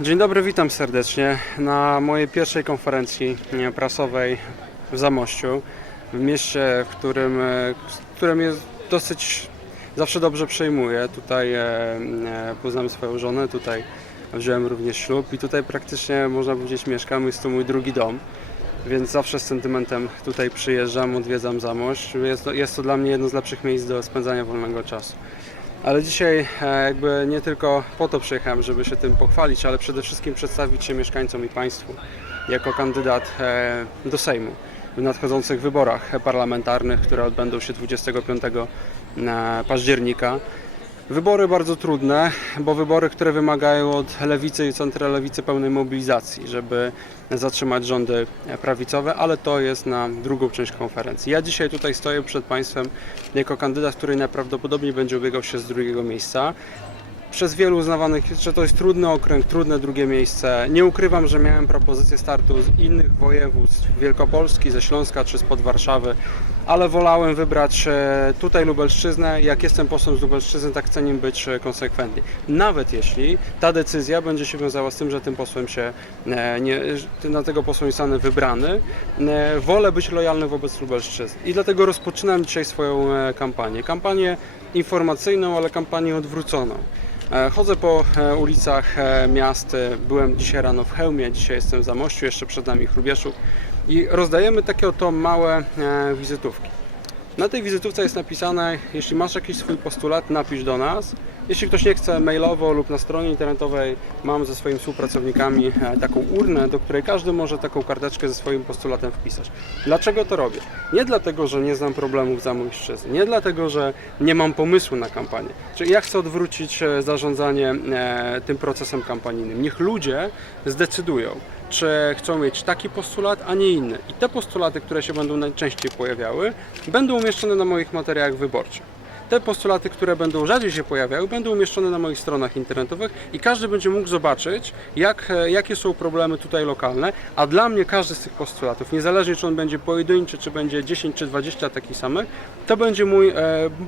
Dzień dobry, witam serdecznie na mojej pierwszej konferencji e, prasowej w Zamościu, w mieście, w którym, e, w którym jest dosyć zawsze dobrze przejmuję. Tutaj e, e, poznałem swoją żonę, tutaj wziąłem również ślub i tutaj praktycznie można powiedzieć mieszkam, jest to mój drugi dom. Więc zawsze z sentymentem tutaj przyjeżdżam, odwiedzam Zamość. Jest to, jest to dla mnie jedno z lepszych miejsc do spędzania wolnego czasu. Ale dzisiaj e, jakby nie tylko po to przyjechałem, żeby się tym pochwalić, ale przede wszystkim przedstawić się mieszkańcom i Państwu jako kandydat e, do Sejmu w nadchodzących wyborach parlamentarnych, które odbędą się 25 e, października. Wybory bardzo trudne, bo wybory, które wymagają od lewicy i centrolewicy pełnej mobilizacji, żeby zatrzymać rządy prawicowe, ale to jest na drugą część konferencji. Ja dzisiaj tutaj stoję przed Państwem jako kandydat, który najprawdopodobniej będzie ubiegał się z drugiego miejsca. Przez wielu uznawanych, że to jest trudny okręg, trudne drugie miejsce. Nie ukrywam, że miałem propozycję startu z innych województw, Wielkopolski, ze Śląska czy spod Warszawy, ale wolałem wybrać e, tutaj Lubelszczyznę. Jak jestem posłem z Lubelszczyzny, tak chcę nim być e, konsekwentnie. Nawet jeśli ta decyzja będzie się wiązała z tym, że tym posłem się e, nie, na tego zostanę wybrany, wolę być lojalny wobec Lubelszczyzny. I dlatego rozpoczynam dzisiaj swoją kampanię. Kampanię informacyjną, ale kampanię odwróconą. E, Chodzę po e, ulicach e, miast. Byłem dzisiaj rano w Chełmie, dzisiaj jestem w Zamościu, jeszcze przed nami Chrubieszów i rozdajemy takie oto małe wizytówki. Na tej wizytówce jest napisane, jeśli masz jakiś swój postulat, napisz do nas. Jeśli ktoś nie chce mailowo lub na stronie internetowej, mam ze swoimi współpracownikami e, taką urnę, do której każdy może taką karteczkę ze swoim postulatem wpisać. Dlaczego to robię? Nie dlatego, że nie znam problemów zamojszczyzny, nie dlatego, że nie mam pomysłu na kampanię. Czyli ja chcę odwrócić e, zarządzanie e, tym procesem kampanijnym. Niech ludzie zdecydują, czy chcą mieć taki postulat, a nie inny. I te postulaty, które się będą najczęściej pojawiały, będą umieszczone na moich materiałach wyborczych. Te postulaty, które będą rzadziej się pojawiały, będą umieszczone na moich stronach internetowych i każdy będzie mógł zobaczyć, jak, e, jakie są problemy tutaj lokalne, a dla mnie każdy z tych postulatów, niezależnie czy on będzie pojedynczy, czy będzie 10 czy 20 takich samych, to będzie mój, e,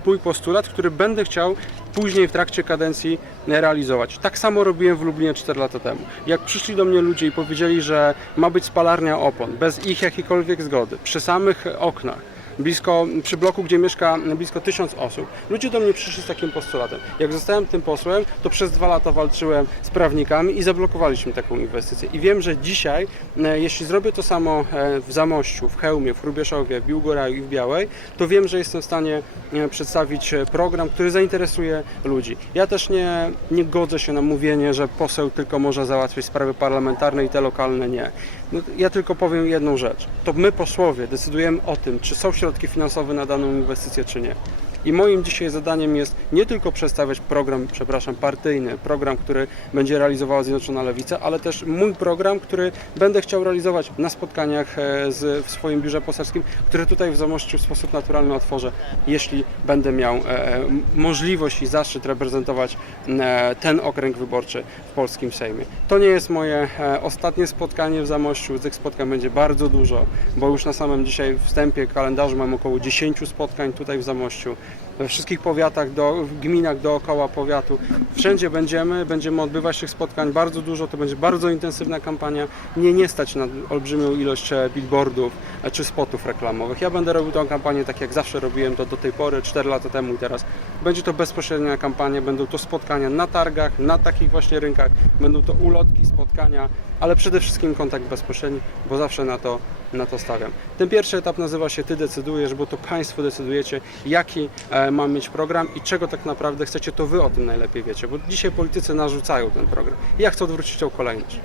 mój postulat, który będę chciał później w trakcie kadencji realizować. Tak samo robiłem w Lublinie 4 lata temu. Jak przyszli do mnie ludzie i powiedzieli, że ma być spalarnia opon, bez ich jakiejkolwiek zgody, przy samych oknach, blisko, przy bloku, gdzie mieszka blisko tysiąc osób. Ludzie do mnie przyszli z takim postulatem. Jak zostałem tym posłem, to przez dwa lata walczyłem z prawnikami i zablokowaliśmy taką inwestycję. I wiem, że dzisiaj, e, jeśli zrobię to samo e, w Zamościu, w Chełmie, w Hrubieszowie, w Biłgoraju i w Białej, to wiem, że jestem w stanie e, przedstawić program, który zainteresuje ludzi. Ja też nie, nie godzę się na mówienie, że poseł tylko może załatwić sprawy parlamentarne i te lokalne nie. No, ja tylko powiem jedną rzecz. To my posłowie decydujemy o tym, czy są środki finansowe na daną inwestycję, czy nie. I moim dzisiaj zadaniem jest nie tylko przedstawiać program, przepraszam, partyjny, program, który będzie realizowała Zjednoczona Lewica, ale też mój program, który będę chciał realizować na spotkaniach e, z, w swoim biurze poselskim, które tutaj w Zamościu w sposób naturalny otworzę, jeśli będę miał e, m- możliwość i zaszczyt reprezentować e, ten okręg wyborczy w polskim Sejmie. To nie jest moje e, ostatnie spotkanie w Zamościu, tych spotkań będzie bardzo dużo, bo już na samym dzisiaj wstępie kalendarzu mam około 10 spotkań tutaj w Zamościu we wszystkich powiatach, do, w gminach dookoła powiatu. Wszędzie będziemy, będziemy odbywać tych spotkań bardzo dużo, to będzie bardzo intensywna kampania. Mnie nie stać na olbrzymią ilość e, billboardów czy spotów reklamowych. Ja będę robił tą kampanię tak jak zawsze robiłem to do tej pory, 4 lata temu i teraz. Będzie to bezpośrednia kampania, będą to spotkania na targach, na takich właśnie rynkach, będą to ulotki, spotkania, ale przede wszystkim kontakt bezpośredni, bo zawsze na to, na to stawiam. Ten pierwszy etap nazywa się Ty decydujesz, bo to Państwo decydujecie, jaki e, ma mieć program i czego tak naprawdę chcecie, to Wy o tym najlepiej wiecie, bo dzisiaj politycy narzucają ten program. Ja chcę odwrócić tą kolejność.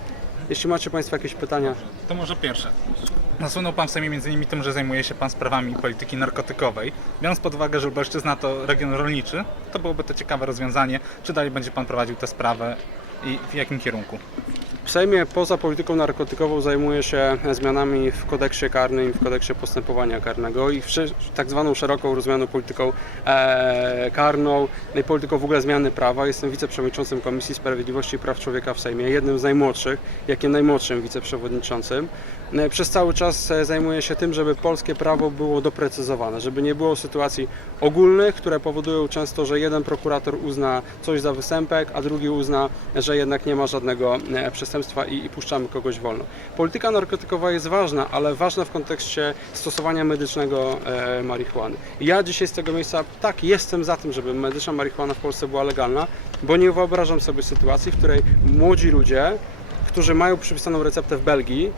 Jeśli macie Państwo jakieś pytania, To może pierwsze. Nasłynął Pan w Sejmie m.in. tym, że zajmuje się Pan sprawami polityki narkotykowej. Biorąc pod uwagę, że Lubelszczyzna to region rolniczy, to byłoby to ciekawe rozwiązanie. Czy dalej będzie Pan prowadził tę sprawę i w jakim kierunku? W Sejmie poza polityką narkotykową zajmuję się zmianami w kodeksie karnym w kodeksie postępowania karnego i tak zwaną szeroką rozumianą polityką e, karną no i polityką w ogóle zmiany prawa. Jestem wiceprzewodniczącym Komisji Sprawiedliwości i Praw Człowieka w Sejmie, jednym z najmłodszych, jak i najmłodszym wiceprzewodniczącym. E, Przez cały czas e, zajmuję się tym, żeby polskie prawo było doprecyzowane, żeby nie było sytuacji ogólnych, które powodują często, że jeden prokurator uzna coś za występek, a drugi uzna, że jednak nie ma żadnego e, przestępstwa i, i puszczamy kogoś wolno. Polityka narkotykowa jest ważna, ale ważna w kontekście stosowania medycznego e, marihuany. Ja dzisiaj z tego miejsca tak jestem za tym, żeby medyczna marihuana w Polsce była legalna, bo nie wyobrażam sobie sytuacji, w której młodzi ludzie, którzy mają przypisaną receptę w Belgii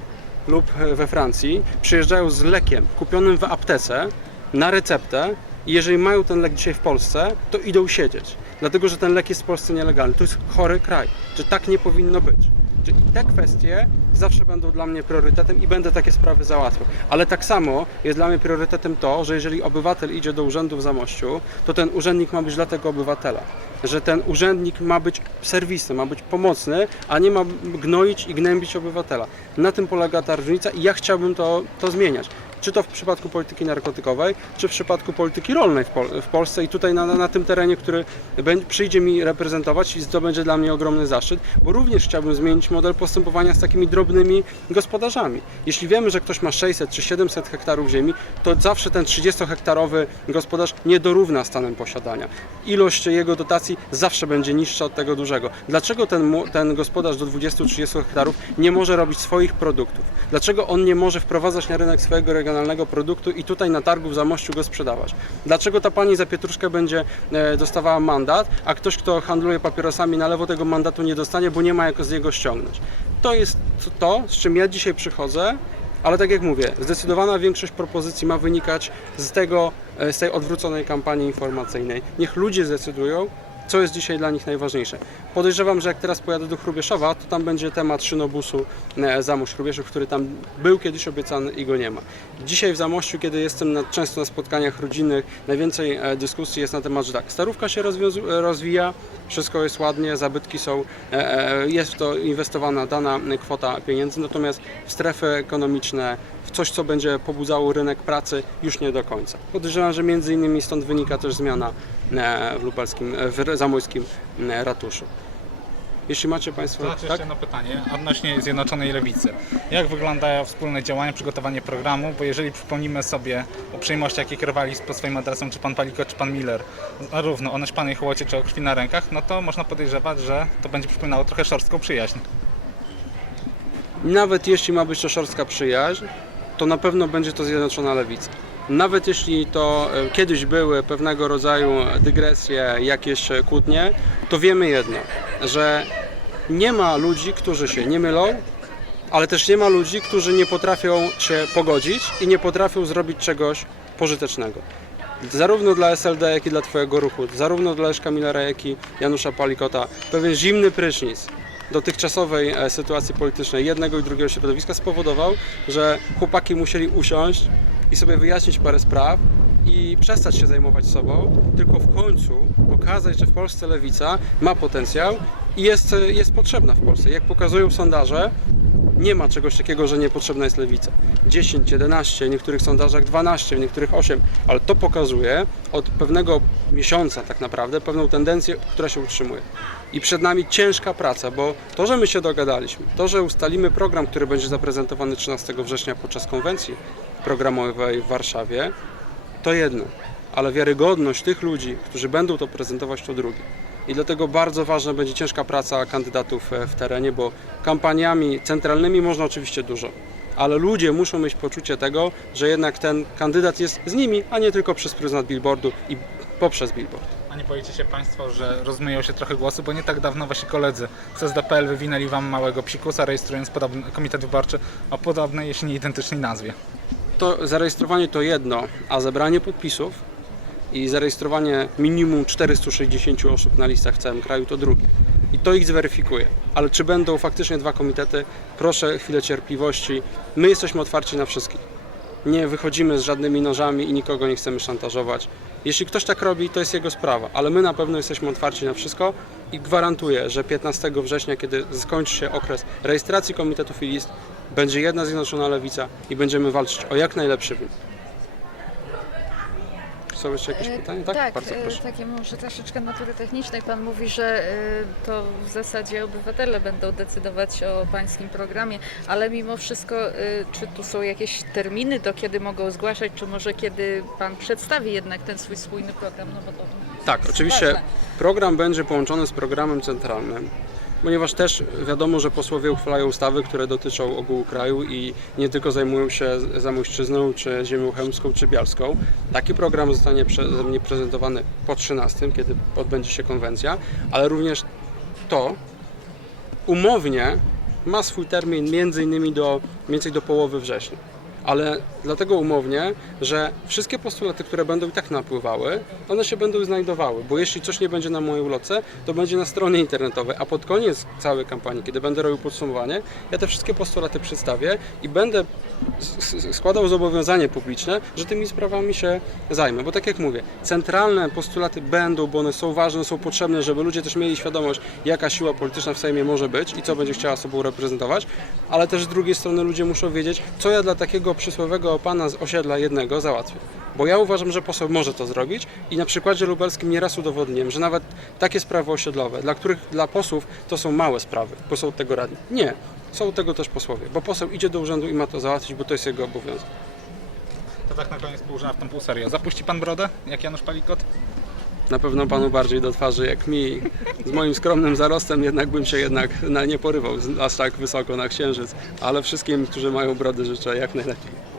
lub we Francji, przyjeżdżają z lekiem kupionym w aptece na receptę i jeżeli mają ten lek dzisiaj w Polsce, to idą siedzieć. Dlatego, że ten lek jest w Polsce nielegalny. To jest chory kraj. Że tak nie powinno być. Że i te kwestie zawsze będą dla mnie priorytetem i będę takie sprawy załatwiał. Ale tak samo jest dla mnie priorytetem to, że jeżeli obywatel idzie do urzędu w Zamościu, to ten urzędnik ma być dla tego obywatela. Że ten urzędnik ma być serwisem, ma być pomocny, a nie ma gnoić i gnębić obywatela. Na tym polega ta różnica i ja chciałbym to, to zmieniać czy to w przypadku polityki narkotykowej, czy w przypadku polityki rolnej w, Pol- w Polsce i tutaj na, na tym terenie, który przyjdzie mi reprezentować i to będzie dla mnie ogromny zaszczyt, bo również chciałbym zmienić model postępowania z takimi drobnymi gospodarzami. Jeśli wiemy, że ktoś ma 600 czy 700 hektarów ziemi, to zawsze ten 30-hektarowy gospodarz nie dorówna stanem posiadania. Ilość jego dotacji zawsze będzie niższa od tego dużego. Dlaczego ten, ten gospodarz do 20-30 hektarów nie może robić swoich produktów? Dlaczego on nie może wprowadzać na rynek swojego regionalnego produktu i tutaj na targu w Zamościu go sprzedawać? Dlaczego ta pani za pietruszkę będzie e, dostawała mandat, a ktoś, kto handluje papierosami na lewo tego mandatu nie dostanie, bo nie ma jak z niego ściągnąć? To jest to, z czym ja dzisiaj przychodzę, ale tak jak mówię, zdecydowana większość propozycji ma wynikać z tego, e, z tej odwróconej kampanii informacyjnej. Niech ludzie zdecydują, co jest dzisiaj dla nich najważniejsze. Podejrzewam, że jak teraz pojadę do Chrubieszowa, to tam będzie temat szynobusu e, Zamość Chrubieszów, który tam był kiedyś obiecany i go nie ma. Dzisiaj w Zamościu, kiedy jestem na, często na spotkaniach rodzinnych, najwięcej e, dyskusji jest na temat, że tak, starówka się rozwija, wszystko jest ładnie, zabytki są, e, jest w to inwestowana dana kwota pieniędzy, natomiast w strefy ekonomiczne, w coś, co będzie pobudzało rynek pracy, już nie do końca. Podejrzewam, że między innymi stąd wynika też zmiana e, w lubelskim, e, w zamojskim e, ratuszu. Jeśli macie Państwo... Znaczy tak? jeszcze jedno pytanie odnośnie Zjednoczonej Lewicy. Jak wyglądają wspólne działania, przygotowanie programu? Bo jeżeli przypomnimy sobie uprzejmości, jakie kierowali pod swoim adresem czy pan Paliko, czy pan Miller, zarówno o naćpanej hołocie, czy o krwi na rękach, no to można podejrzewać, że to będzie przypominało trochę szorstką przyjaźń. Nawet jeśli ma być to szorstka przyjaźń, to na pewno będzie to Zjednoczona Lewica. Nawet jeśli to e, kiedyś były pewnego rodzaju dygresje, jakieś kłótnie, to wiemy jedno, że nie ma ludzi, którzy się nie mylą, ale też nie ma ludzi, którzy nie potrafią się pogodzić i nie potrafią zrobić czegoś pożytecznego. Zarówno dla SLD, jak i dla Twojego ruchu, zarówno dla Leszka Millera, jak i Janusza Palikota, pewien zimny prysznic dotychczasowej e, sytuacji politycznej jednego i drugiego środowiska spowodował, że chłopaki musieli usiąść i sobie wyjaśnić parę spraw i przestać się zajmować sobą, tylko w końcu pokazać, że w Polsce lewica ma potencjał i jest, e, jest potrzebna w Polsce. Jak pokazują sondaże, nie ma czegoś takiego, że niepotrzebna jest lewica. 10, 11, w niektórych sondażach 12, w niektórych 8, ale to pokazuje od pewnego miesiąca tak naprawdę pewną tendencję, która się utrzymuje. I przed nami ciężka praca, bo to, że my się dogadaliśmy, to, że ustalimy program, który będzie zaprezentowany 13 września podczas konwencji programowej w Warszawie, to jedno, ale wiarygodność tych ludzi, którzy będą to prezentować, to drugie. I dlatego bardzo ważna będzie ciężka praca kandydatów e, w terenie, bo kampaniami centralnymi można oczywiście dużo, ale ludzie muszą mieć poczucie tego, że jednak ten kandydat jest z nimi, a nie tylko przez pryzmat billboardu i poprzez billboard. A nie boicie się Państwo, że rozmyją się trochę głosy, bo nie tak dawno Wasi koledzy z SDPL wywinęli Wam małego psikusa, rejestrując podobny komitet wyborczy o podobnej, jeśli nie identycznej nazwie. To zarejestrowanie to jedno, a zebranie podpisów i zarejestrowanie minimum 460 osób na listach w całym kraju to drugie. I to ich zweryfikuje. Ale czy będą faktycznie dwa komitety? Proszę chwilę cierpliwości. My jesteśmy otwarci na wszystkich. Nie wychodzimy z żadnymi nożami i nikogo nie chcemy szantażować. Jeśli ktoś tak robi, to jest jego sprawa, ale my na pewno jesteśmy otwarci na wszystko i gwarantuję, że 15 września, kiedy skończy się okres rejestracji Komitetu Filist, będzie jedna Zjednoczona Lewica i będziemy walczyć o jak najlepszy wynik. Są jeszcze jakieś E, pytania? Tak, bardzo e, proszę. takie może troszeczkę natury technicznej. Pan mówi, że e, to w zasadzie obywatele będą decydować o pańskim programie, ale mimo wszystko, czy tu są jakieś terminy, do kiedy mogą zgłaszać, czy może kiedy pan przedstawi jednak ten swój spójny program? No bo to Tak, oczywiście ważne. program będzie połączony z programem centralnym, ponieważ też wiadomo, że posłowie uchwalają ustawy, które dotyczą ogółu kraju i nie tylko zajmują się Zamojszczyzną, czy ziemią chełmską, czy bialską. Taki program zostanie przeze mnie prezentowany po 13, kiedy odbędzie się konwencja, ale również to umownie ma swój termin między innymi do, mniej więcej do połowy września. Ale dlatego umownie, że wszystkie postulaty, które będą i tak napływały, one się będą znajdowały, bo jeśli coś nie będzie na mojej ulotce, to będzie na stronie internetowej, a pod koniec całej kampanii, kiedy będę robił podsumowanie, ja te wszystkie postulaty przedstawię i będę składał zobowiązanie publiczne, że tymi sprawami się zajmę, bo tak jak mówię, centralne postulaty będą, bo one są ważne, są potrzebne, żeby ludzie też mieli świadomość, jaka siła polityczna w Sejmie może być i co będzie chciała sobą reprezentować, ale też z drugiej strony ludzie muszą wiedzieć, co ja dla takiego przysłowiowego pana z osiedla jednego załatwię. Bo ja uważam, że poseł może to zrobić i na przykładzie lubelskim nieraz udowodniłem, że nawet takie sprawy osiedlowe, dla których dla posłów to są małe sprawy, bo są tego radni. Nie, są tego też posłowie, bo poseł idzie do urzędu i ma to załatwić, bo to jest jego obowiązek. To tak na koniec pół żartem, pół serio. Zapuści pan brodę, jak Janusz Palikot? Na pewno panu bardziej do twarzy jak mi. Z moim skromnym zarostem jednak bym się jednak na, nie porywał aż tak wysoko na księżyc, ale wszystkim, którzy mają brody życzę jak najlepiej.